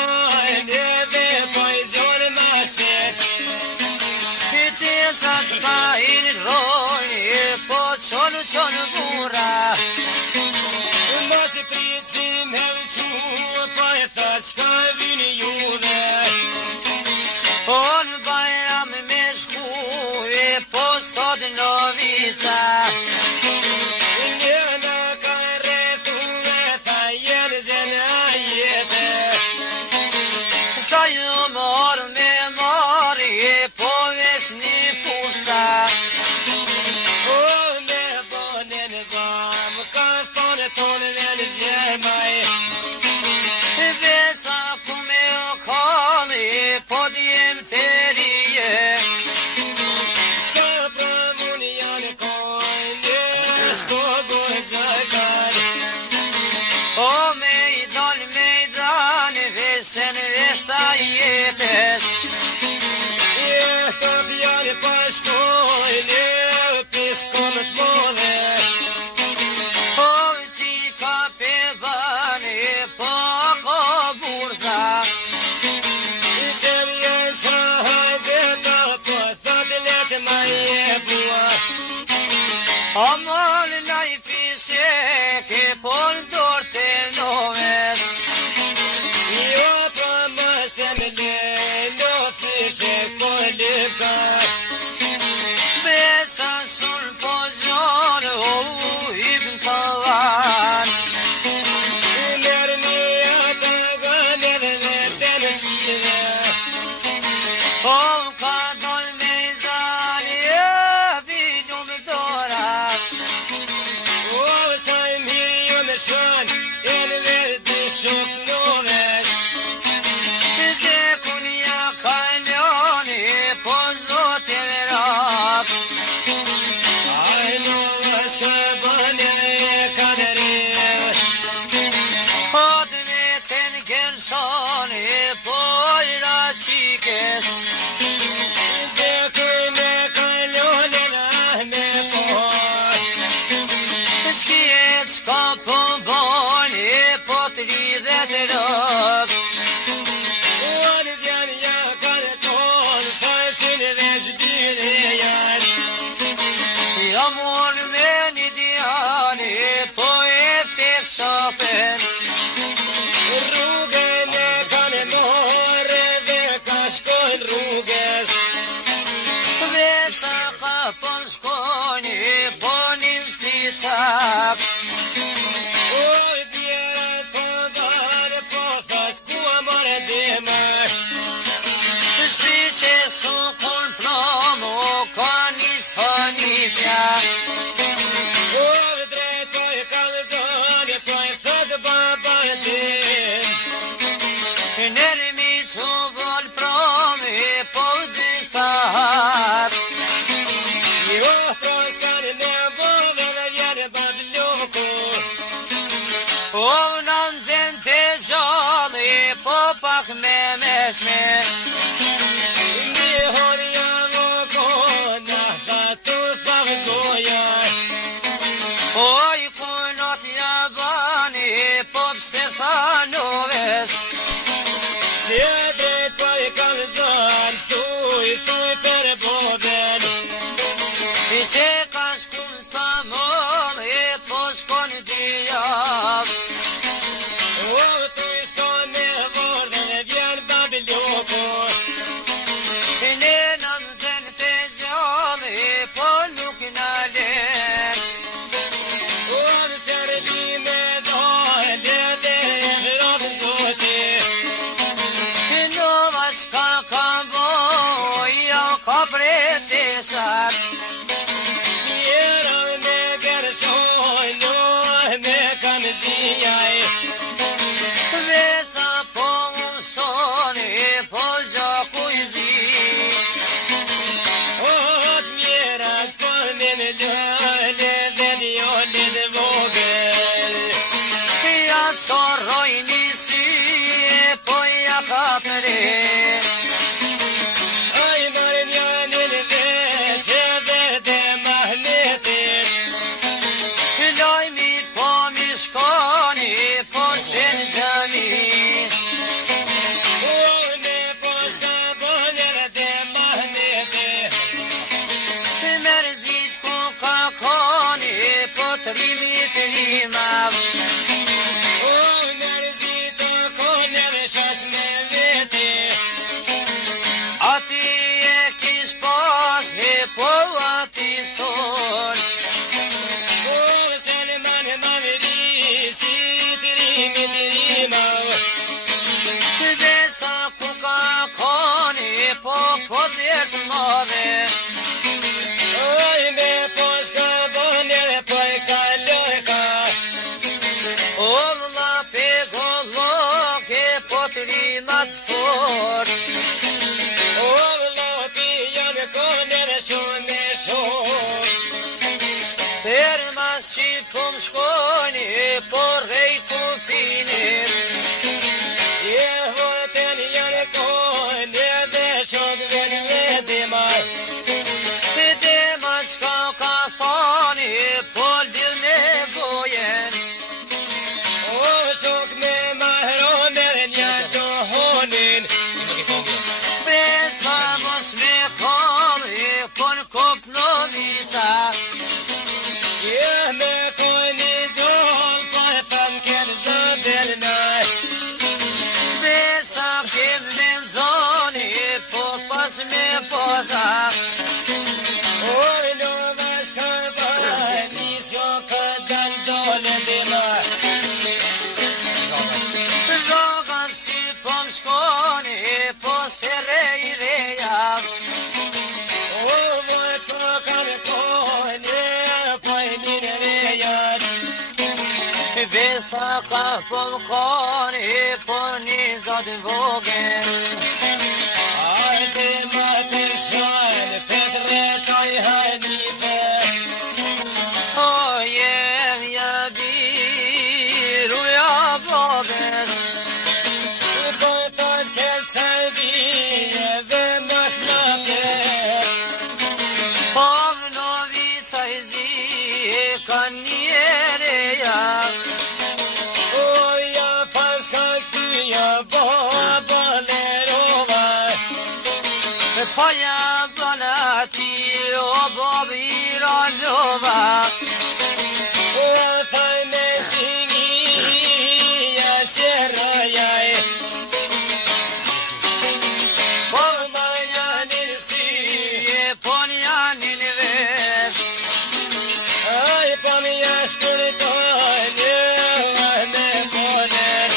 kojnë dhe pojzon ma shet Pitesat pa i rojnë po qonë bura Mos e pritësim e vëqu po e thot shka vini juve On bajram me shku e po sot novica Njëna ka rrethu e tha jenë zena jetë Tha ju morë me mori e po vesh një pushta O me bonen vam ka thonë tonë venë zjemaj Besa ku me o koni po djem të rije Ka pramun janë kojnë shko gojë zakar O me i dan vesen veshta jetës Jetot janë pashkojnë piskom të modhe O si ka pe bani po ko burta Qëm janë shahadeta po thot letë ma je bua Amon na i fishe ke pol dor të noves Jo pa mas të me le no fishe po lëka Besa sun po zonë o ibn tavan Merë një ata gane dhe të në shkine O ka dol me dali e vinu me dora O sa i mirë me shon e në vete shok noves Dhe kun ja kaloni po zote verak Ai noves ka bane e kadere O të veten gërsoni po i rashikes Dhe këme kaloni me po Shkiet shka po boni po të lidhet rëp O në zjanë ja ka dhe tonë fashin vesh dyre janë Ja mor me një diani po e tek shafen Rrugën e kanë more dhe ka shkojnë rrugës Vesa ka po shkojnë po një spitak O djera po darë po thot ku amore dimër Shpi që su kun plomo ka nis honitja O drejt po e kalëzone po e thot baba din Neri mi që vol promi po dy sahat Jo po s'kani me bove dhe vjene bad loko O në nëzën të gjallë po pak me meshme Një honja më kona dha të thakë goja O i kunot jabani po pse thanoves Se drejt po i kanë zanë thuj për boben I që ka shkun s'pa mon e po shkon dijab O thuj s'kon me vordë dhe vjen babiloko I në nëzën të gjallë po nuk në len O në sërdi me dojnë dhe vërët zoti I në vashka ka boja ka pretesat Njëra me gërshojnë me kamëzijaj Vesa po mësoni po zakujzi O të mjerat po me në lële dhe djole dhe vogël Ja të soroj nisi po ja ka përre Ai marë njanin vesh trimit rima. O njerëzit të konë shas me vete, ati e kish pas e po ati thon. O se në maveri si trimit rima, besa ku ka koni po dhjet madhe. Oj me po shka bone po e kaloj ka, o vlla pe golloke po trimat fort. O vlla pe janë kone shumë e shumë, per mas që po më shkoni po rrej ku finit. Je votën janë kone dhe shumë vjen vedima, vedima shka ka thani po lidh me gojen. O shok me mahromer një dohonin, besa mos me kalli po në kop novica. Je me koni zoll po e tham kërë zabel naj, besa kem me zoni po pas me poda. O lova shka bëj nisjo këtë dole dima, roga si po më shkoni po se rej reja. O voj po kanë koni po e një rejat, besa ka po më koni po një zot vogel. Hajde ma të shajnë Petre kaj hajnife, o ja biru ja babes, po të këtë salvije dhe mas naket. Po novica i zi ka njereja, o ja pas ka këtyja baba lerova. Pa ja banati o babi rallova, o thaj me singi ja sherajaj, po ma janin si e po janin vesh, aj po mi jashkërtojnë me ponen.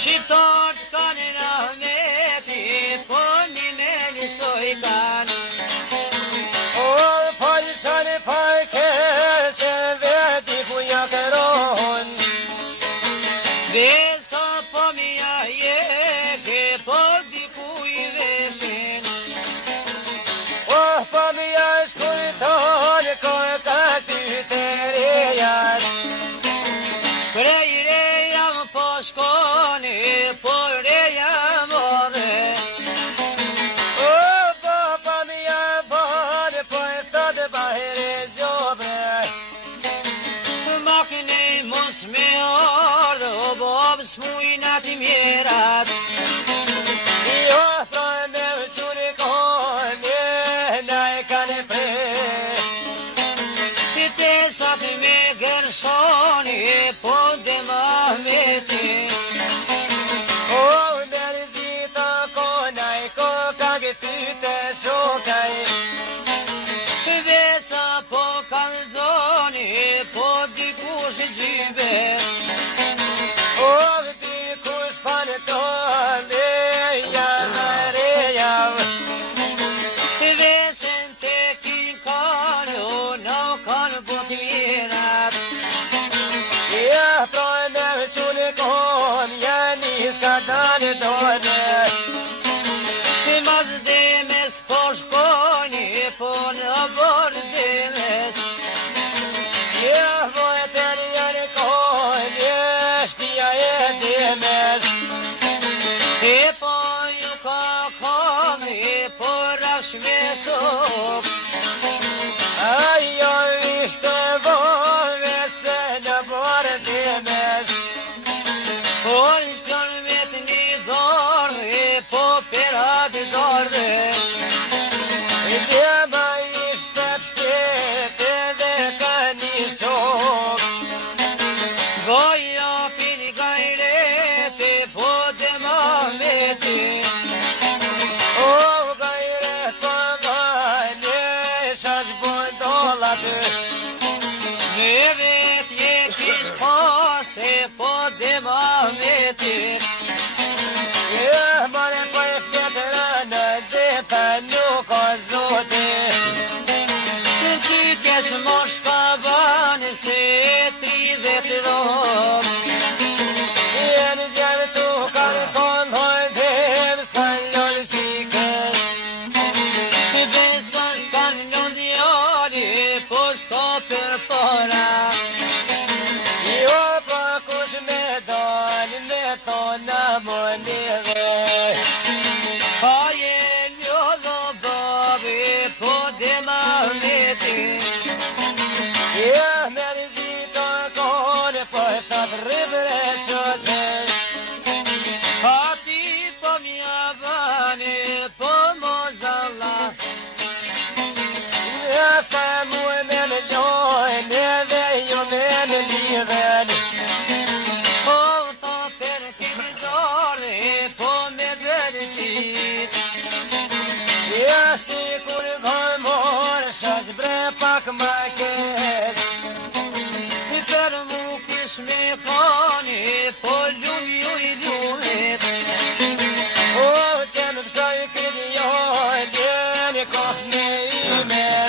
Shqiptarët kanë rahmeti, po një me një sojkan. Reja më po shkoni, por reja më dhe. O, papa mi ja bërë, po e thotë bahire gjobre. Makni mos me ardhë, o bobë s'mujnë ati mjerat. Jo, thojë me vësuri kohënje, na e kanë prej. Sat me gërshoni, po dhe Mahmeti. O, merzita konaj, ko kage fyte shokaj. Vesa po kalzoni, po dikush gjybe. O, dikush panetone, janë rejav. Vesen te kinkano, no kanë botirat. Ja, proj me qune kohën, janë iska dane dore. Ti mazde mes po shkoni, po në borde mes. Ja, vojtër janë kohën, ja, shpia e demes. E po ju ka komi, po rash me top. Ajo ishte vove se në borde mes. Po në shkën me të një dorë, po perat dorë. Djema ishte pështete dhe ka një shok. Goja pini gajrete, po dhe Mahmeti. O, gajret po gajne, shash bojdolat. Në vet je kish pase, po dhe Mahmeti. Mare po e fjetëra në depa nuk o zote. Ty kesh mosh ka banë se 30 rom. Jenë zjarë tu kanë konë hoj dhem s'kan lëllë shikën. Beson s'kan lëllë djali po s'ka për pora. Jo pa kush me dalë me thona më neve. Pa jen jo do babi po dhe Mahmeti. Ja me rizita kone po e thot rribre shoqen. Pa ti po mja bani po mozalla. Ja tha mu e me në lojnë edhe jo me në lidhen. Po tha për kimi dorë po me dërtit. Ja si kur vëmor shash bre pak ma kes. Për mu kish me pani po lum ju i lumit. O që në pështoj këtë jojnë djeni kohë me ime.